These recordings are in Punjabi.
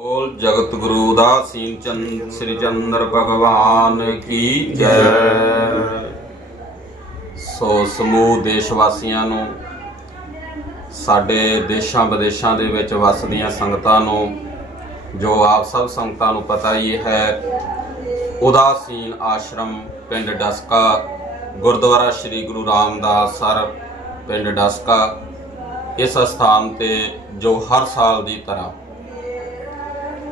ਬੋਲ ਜਗਤ ਗੁਰੂ ਉਦਾਸੀਨ ਚੰਦ, ਸ੍ਰੀ ਚੰਦਰ ਭਗਵਾਨ ਕੀ ਜੈ। ਸੋ ਸਮੂਹ ਦੇਸ਼ ਵਾਸੀਆਂ ਨੂੰ, ਸਾਡੇ ਦੇਸ਼ਾਂ ਵਿਦੇਸ਼ਾਂ ਦੇ ਵਿੱਚ ਵਸਦੀਆਂ ਸੰਗਤਾਂ ਨੂੰ, ਜੋ ਆਪ ਸਭ ਸੰਗਤਾਂ ਨੂੰ ਪਤਾ ਹੀ ਹੈ, ਉਦਾਸੀਨ ਆਸ਼ਰਮ ਪਿੰਡ ਡਸਕਾ, ਗੁਰਦੁਆਰਾ ਸ੍ਰੀ ਗੁਰੂ ਰਾਮਦਾਸ ਸਰ ਪਿੰਡ ਡਸਕਾ, ਇਸ ਸਥਾਨ ਤੇ ਜੋ ਹਰ ਸਾਲ ਦੀ ਤਰ੍ਹਾਂ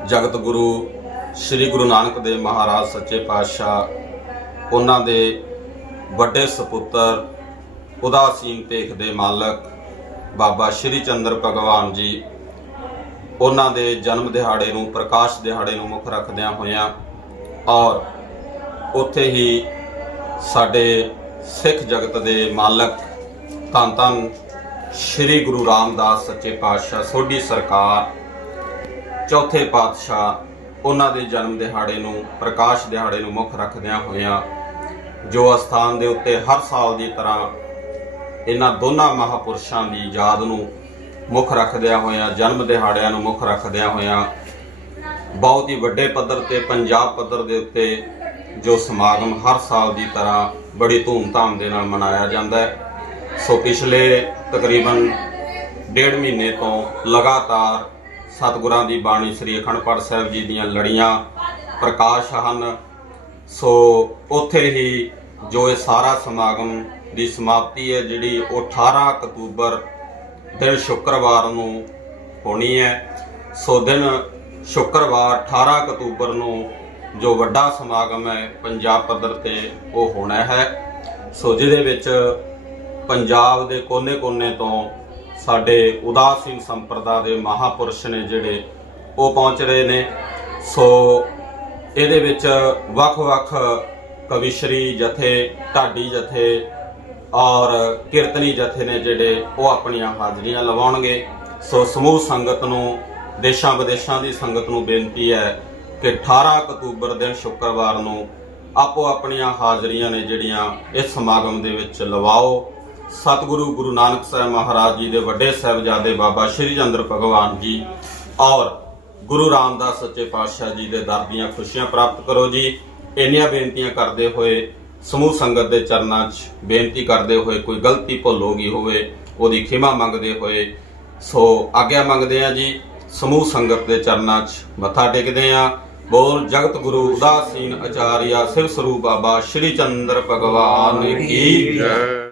ਜਗਤ ਗੁਰੂ ਸ੍ਰੀ ਗੁਰੂ ਨਾਨਕ ਦੇਵ ਮਹਾਰਾਜ ਸੱਚੇ ਪਾਤਸ਼ਾਹ, ਉਹਨਾਂ ਦੇ ਵੱਡੇ ਸੁਪੁੱਤਰ, ਉਦਾਸੀਨ ਤੇਖ ਦੇ ਮਾਲਕ ਬਾਬਾ ਸ਼੍ਰੀ ਚੰਦਰ ਭਗਵਾਨ ਜੀ, ਉਹਨਾਂ ਦੇ ਜਨਮ ਦਿਹਾੜੇ ਨੂੰ, ਪ੍ਰਕਾਸ਼ ਦਿਹਾੜੇ ਨੂੰ ਮੁੱਖ ਰੱਖਦਿਆਂ ਹੋਇਆਂ ਔਰ ਉੱਥੇ ਹੀ ਸਾਡੇ ਸਿੱਖ ਜਗਤ ਦੇ ਮਾਲਕ ਧੰਨ ਧੰਨ ਸ੍ਰੀ ਗੁਰੂ ਰਾਮਦਾਸ ਸੱਚੇ ਪਾਤਸ਼ਾਹ, ਸੋਢੀ ਸਰਕਾਰ ਚੌਥੇ ਪਾਤਸ਼ਾਹ ਉਹਨਾਂ ਦੇ ਜਨਮ ਦਿਹਾੜੇ ਨੂੰ, ਪ੍ਰਕਾਸ਼ ਦਿਹਾੜੇ ਨੂੰ ਮੁੱਖ ਰੱਖਦਿਆਂ ਹੋਇਆਂ ਜੋ ਅਸਥਾਨ ਦੇ ਉੱਤੇ ਹਰ ਸਾਲ ਦੀ ਤਰ੍ਹਾਂ ਇਹਨਾਂ ਦੋਨਾਂ ਮਹਾਪੁਰਸ਼ਾਂ ਦੀ ਯਾਦ ਨੂੰ ਮੁੱਖ ਰੱਖਦਿਆਂ ਹੋਇਆਂ, ਜਨਮ ਦਿਹਾੜਿਆਂ ਨੂੰ ਮੁੱਖ ਰੱਖਦਿਆਂ ਹੋਇਆਂ ਬਹੁਤ ਹੀ ਵੱਡੇ ਪੱਧਰ ਤੇ, ਪੰਜਾਬ ਪੱਧਰ ਦੇ ਉੱਤੇ ਜੋ ਸਮਾਗਮ ਹਰ ਸਾਲ ਦੀ ਤਰ੍ਹਾਂ ਬੜੀ ਧੂਮਧਾਮ ਦੇ ਨਾਲ ਮਨਾਇਆ ਜਾਂਦਾ ਹੈ। ਸੋ ਪਿਛਲੇ ਤਕਰੀਬਨ ਡੇਢ ਮਹੀਨੇ ਤੋਂ ਲਗਾਤਾਰ ਸਤਿਗੁਰਾਂ ਦੀ ਬਾਣੀ ਸ੍ਰੀ ਅਖੰਡ ਪਾਠ ਸਾਹਿਬ ਜੀ ਦੀਆਂ ਲੜੀਆਂ ਪ੍ਰਕਾਸ਼ ਹਨ। ਸੋ ਉੱਥੇ ਹੀ ਜੋ ਇਹ ਸਾਰਾ ਸਮਾਗਮ ਦੀ ਸਮਾਪਤੀ ਹੈ, ਜਿਹੜੀ ਉਹ 18 ਅਕਤੂਬਰ ਦਿਨ ਸ਼ੁੱਕਰਵਾਰ ਨੂੰ ਹੋਣੀ ਹੈ। ਸੋ ਦਿਨ ਸ਼ੁੱਕਰਵਾਰ 18 ਅਕਤੂਬਰ ਨੂੰ ਜੋ ਵੱਡਾ ਸਮਾਗਮ ਹੈ, ਪੰਜਾਬ ਪੱਧਰ ਤੇ ਉਹ ਹੋਣਾ ਹੈ। ਸੋ ਜਿਹਦੇ ਵਿੱਚ ਪੰਜਾਬ ਦੇ ਕੋਨੇ-ਕੋਨੇ ਤੋਂ ਸਾਡੇ ਉਦਾਸੀਨ ਸੰਪਰਦਾ ਦੇ ਮਹਾਪੁਰਸ਼ ਨੇ ਜਿਹੜੇ ਉਹ ਪਹੁੰਚ ਰਹੇ ਨੇ। ਸੋ ਇਹਦੇ ਵਿੱਚ ਵੱਖ-ਵੱਖ ਕਵਿਸ਼ਰੀ ਜਥੇ, ਢਾਡੀ ਜਥੇ ਔਰ ਕੀਰਤਨੀ ਜਥੇ ਨੇ ਜਿਹੜੇ ਉਹ ਆਪਣੀਆਂ ਹਾਜ਼ਰੀਆਂ ਲਵਾਉਣਗੇ। ਸੋ ਸਮੂਹ ਸੰਗਤ ਨੂੰ, ਦੇਸ਼ਾਂ ਵਿਦੇਸ਼ਾਂ ਦੀ ਸੰਗਤ ਨੂੰ ਬੇਨਤੀ ਹੈ ਕਿ 18 ਅਕਤੂਬਰ ਦਿਨ ਸ਼ੁੱਕਰਵਾਰ ਨੂੰ ਆਪੋ ਆਪਣੀਆਂ ਹਾਜ਼ਰੀਆਂ ਨੇ ਜਿਹੜੀਆਂ ਇਸ ਸਮਾਗਮ ਦੇ ਵਿੱਚ ਲਵਾਓ। ਸਤਿਗੁਰੂ ਗੁਰੂ ਨਾਨਕ ਸਾਹਿਬ ਮਹਾਰਾਜ ਜੀ ਦੇ ਵੱਡੇ ਸਾਹਿਬਜ਼ਾਦੇ ਬਾਬਾ ਸ਼੍ਰੀ ਚੰਦਰ ਭਗਵਾਨ ਜੀ ਔਰ ਗੁਰੂ ਰਾਮਦਾਸ ਸੱਚੇ ਪਾਤਸ਼ਾਹ ਜੀ ਦੇ ਦਰ ਦੀਆਂ ਖੁਸ਼ੀਆਂ ਪ੍ਰਾਪਤ ਕਰੋ ਜੀ। ਇੰਨੀਆਂ ਬੇਨਤੀਆਂ ਕਰਦੇ ਹੋਏ, ਸਮੂਹ ਸੰਗਤ ਦੇ ਚਰਨਾਂ 'ਚ ਬੇਨਤੀ ਕਰਦੇ ਹੋਏ, ਕੋਈ ਗਲਤੀ ਭੁੱਲ ਹੋ ਗਈ ਹੋਵੇ, ਉਹਦੀ ਖਿਮਾ ਮੰਗਦੇ ਹੋਏ, ਸੋ ਆਗਿਆ ਮੰਗਦੇ ਆ ਜੀ। ਸਮੂਹ ਸੰਗਤ ਦੇ ਚਰਨਾਂ 'ਚ ਮੱਥਾ ਟੇਕਦੇ ਆ ਬੋਲ ਜਗਤ ਗੁਰੂ ਉਦਾਸੀਨ ਆਚਾਰੀਆ ਸਿਵ ਸਰੂਪ ਬਾਬਾ ਸ਼੍ਰੀ ਚੰਦਰ ਭਗਵਾਨ ਕੀ ਜੈ।